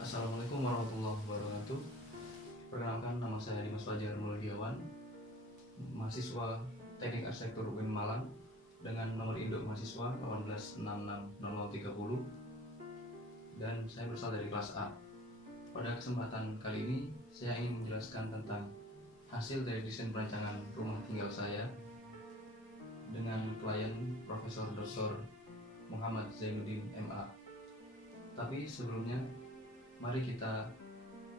Assalamualaikum warahmatullahi wabarakatuh. Perkenalkan, nama saya Dimas Fajar Mulyawan, mahasiswa Teknik Arsitektur UIN Malang dengan nomor induk mahasiswa 18660030, dan saya berasal dari kelas A. Pada kesempatan kali ini saya ingin menjelaskan tentang hasil dari desain perancangan rumah tinggal saya dengan klien Profesor Dr. Muhammad Zainuddin MA. Tapi sebelumnya, mari kita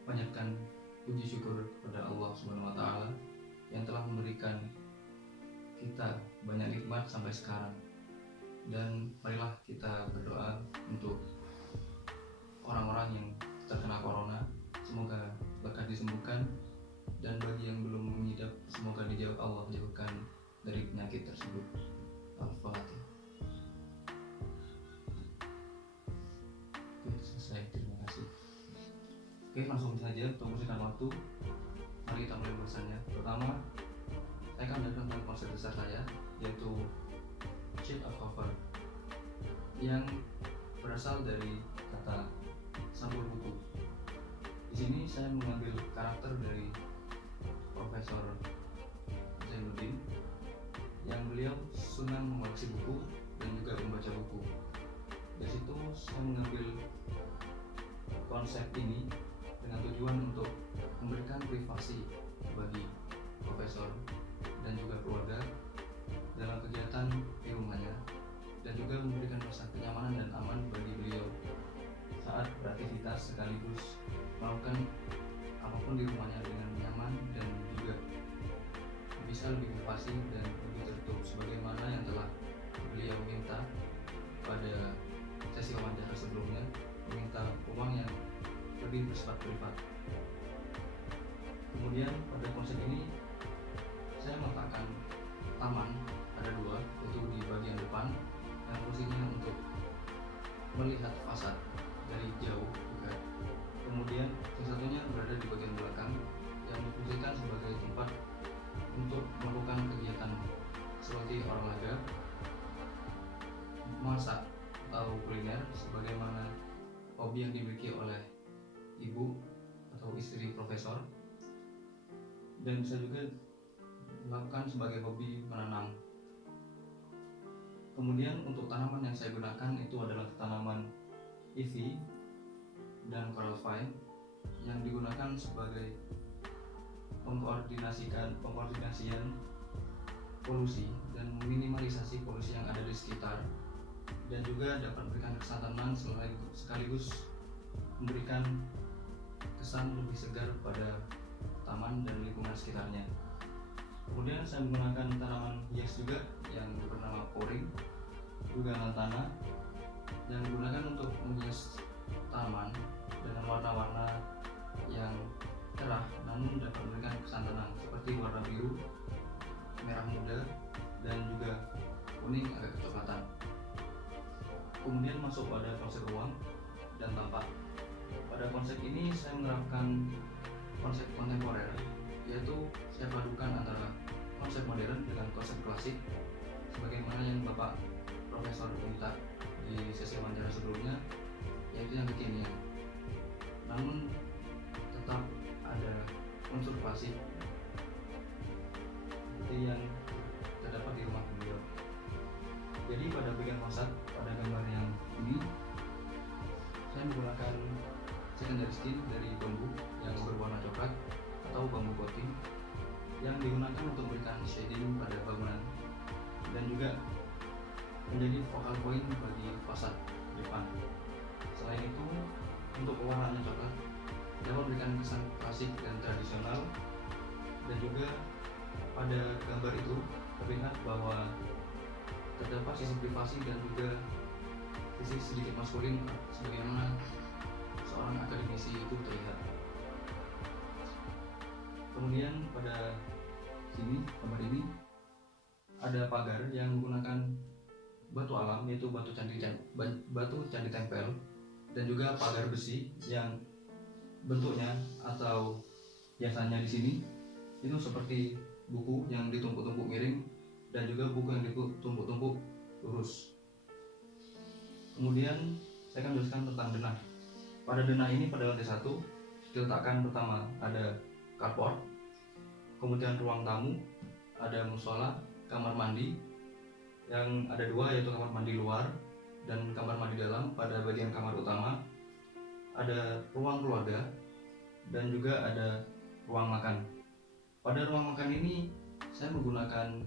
panjatkan puji syukur kepada Allah Subhanahu wa Ta'ala yang telah memberikan kita banyak nikmat sampai sekarang. Dan marilah kita berdoa untuk orang-orang yang terkena corona, semoga lekas disembuhkan, dan bagi yang belum mengidap, semoga dijauh Allah jauhkan dari penyakit tersebut. Al-Fatihah. Oke, selesai. Terima kasih. Oke, langsung saja untuk mempersingkat waktu, mari kita mulai bahasannya. Pertama, saya akan menjelaskan tentang konsep besar saya, yaitu sheet of cover, yang berasal dari kata sampul buku. Di sini saya mengambil karakter dari Profesor Zainuddin, yang beliau senang mengoleksi buku dan juga membaca buku. Dari situ saya mengambil konsep ini dengan tujuan untuk memberikan privasi bagi profesor dan juga keluarga dalam kegiatan di rumahnya, dan juga memberikan rasa kenyamanan dan aman bagi beliau saat beraktivitas sekaligus melakukan apapun di rumahnya dengan nyaman dan juga bisa lebih privasi dan lebih tertutup sebagaimana yang telah beliau minta pada sesi wawancara sebelumnya, meminta ruang yang lebih bersifat privat. Kemudian pada konsep ini saya meletakkan taman, ada dua, yaitu di bagian depan yang fungsinya untuk melihat fasad dari jauh juga. Kemudian yang satunya berada di bagian belakang yang difungsikan sebagai tempat untuk melakukan kegiatan seperti olahraga, masak atau kuliner sebagaimana hobi yang dimiliki oleh ibu atau istri profesor, dan bisa juga dilakukan sebagai hobi menanam. Kemudian untuk tanaman yang saya gunakan itu adalah tanaman ivy dan coral vine yang digunakan sebagai pengkoordinasian polusi dan meminimalisasi polusi yang ada di sekitar, dan juga dapat memberikan kesan tenang sekaligus memberikan kesan lebih segar pada taman dan lingkungan sekitarnya. Kemudian saya menggunakan tanaman hias juga yang bernama poring, juga lantana, yang digunakan untuk menghias tanaman dengan warna-warna yang cerah namun dapat memberikan kesan tenang seperti warna biru, merah muda, dan juga kuning agak kecoklatan. Kemudian masuk pada konsep ruang dan tampak. Pada konsep ini saya menerapkan konsep kontemporer, yaitu saya padukan antara konsep modern dengan konsep klasik sebagaimana yang Bapak Profesor minta di sesi wawancara sebelumnya, yaitu yang kekinian, namun tetap ada unsur klasik seperti yang terdapat di rumah beliau. Jadi pada bagian fasad, pada gambar yang ini saya menggunakan secondary skin dari bambu yang berwarna coklat atau bambu coating yang digunakan untuk memberikan shading pada bangunan dan juga menjadi focal point bagi fasad depan. Selain itu, untuk warnanya coklat dapat memberikan kesan klasik dan tradisional, dan juga pada gambar itu terlihat bahwa terdapat sisi privasi dan juga sisi sedikit maskulin sebagaimana seorang akademisi itu terlihat. Kemudian pada sini, gambar ini ada pagar yang menggunakan batu alam, yaitu batu candi tempel, dan juga pagar besi yang bentuknya atau biasanya di sini itu seperti buku yang ditumpuk-tumpuk miring dan juga buku yang ditumpuk-tumpuk lurus. Kemudian saya akan menjelaskan tentang denah. Pada denah ini pada lantai 1 diletakkan pertama ada carport, kemudian ruang tamu, ada musola, kamar mandi yang ada 2, yaitu kamar mandi luar dan kamar mandi dalam. Pada bagian kamar utama ada ruang keluarga dan juga ada ruang makan. Pada ruang makan ini saya menggunakan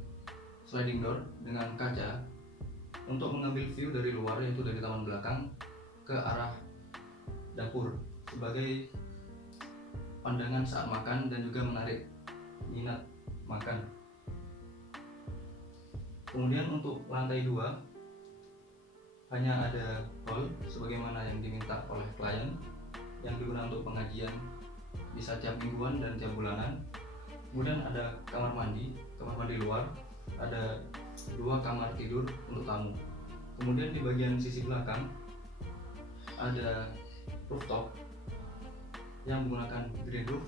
sliding door dengan kaca untuk mengambil view dari luar, yaitu dari taman belakang ke arah dapur sebagai pandangan saat makan dan juga menarik minat makan. Kemudian untuk lantai 2 hanya ada hall sebagaimana yang diminta oleh klien, yang digunakan untuk pengajian bisa tiap mingguan dan tiap bulanan. Kemudian ada kamar mandi luar, ada 2 kamar tidur untuk tamu. Kemudian di bagian sisi belakang ada rooftop yang menggunakan green roof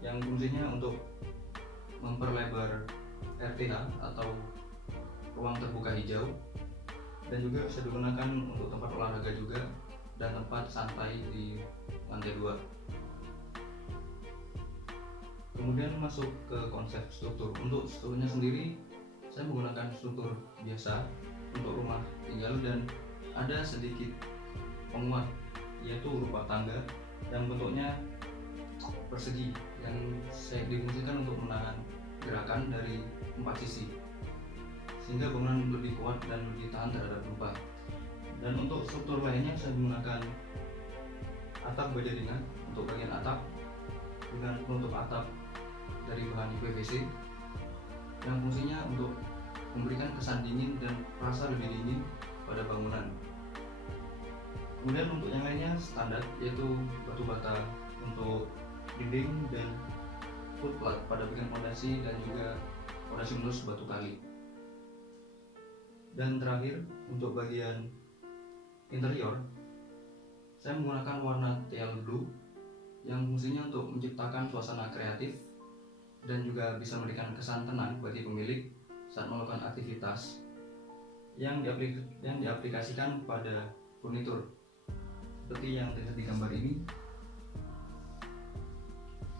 yang fungsinya untuk memperlebar RTH atau ruang terbuka hijau, dan juga bisa digunakan untuk tempat olahraga juga dan tempat santai di lantai 2. Kemudian masuk ke konsep struktur. Untuk strukturnya sendiri saya menggunakan struktur biasa untuk rumah tinggal, dan ada sedikit penguat yaitu berupa tangga yang bentuknya persegi yang saya difungsikan untuk menahan gerakan dari 4 sisi sehingga bangunan lebih kuat dan lebih tahan terhadap gempa. Dan untuk struktur lainnya saya menggunakan atap baja ringan untuk bagian atap dengan penutup atap dari bahan PVC yang fungsinya untuk memberikan kesan dingin dan rasa lebih dingin pada bangunan. Kemudian untuk yang lainnya standar, yaitu batu bata untuk dinding dan footplate pada bagian fondasi dan juga fondasi menus batu kali. Dan terakhir untuk bagian interior saya menggunakan warna teal blue yang fungsinya untuk menciptakan suasana kreatif dan juga bisa memberikan kesan tenang bagi pemilik saat melakukan aktivitas yang diaplikasikan pada furnitur. Seperti yang terlihat di gambar ini,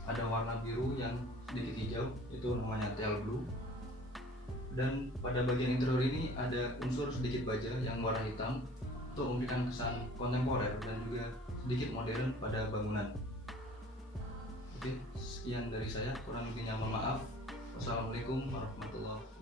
ada warna biru yang sedikit hijau, itu namanya teal blue. Dan pada bagian interior ini ada unsur sedikit baja yang warna hitam untuk memberikan kesan kontemporer dan juga sedikit modern pada bangunan. Oke, sekian dari saya, kurang lebihnya mohon maaf. Wassalamualaikum warahmatullahi wabarakatuh.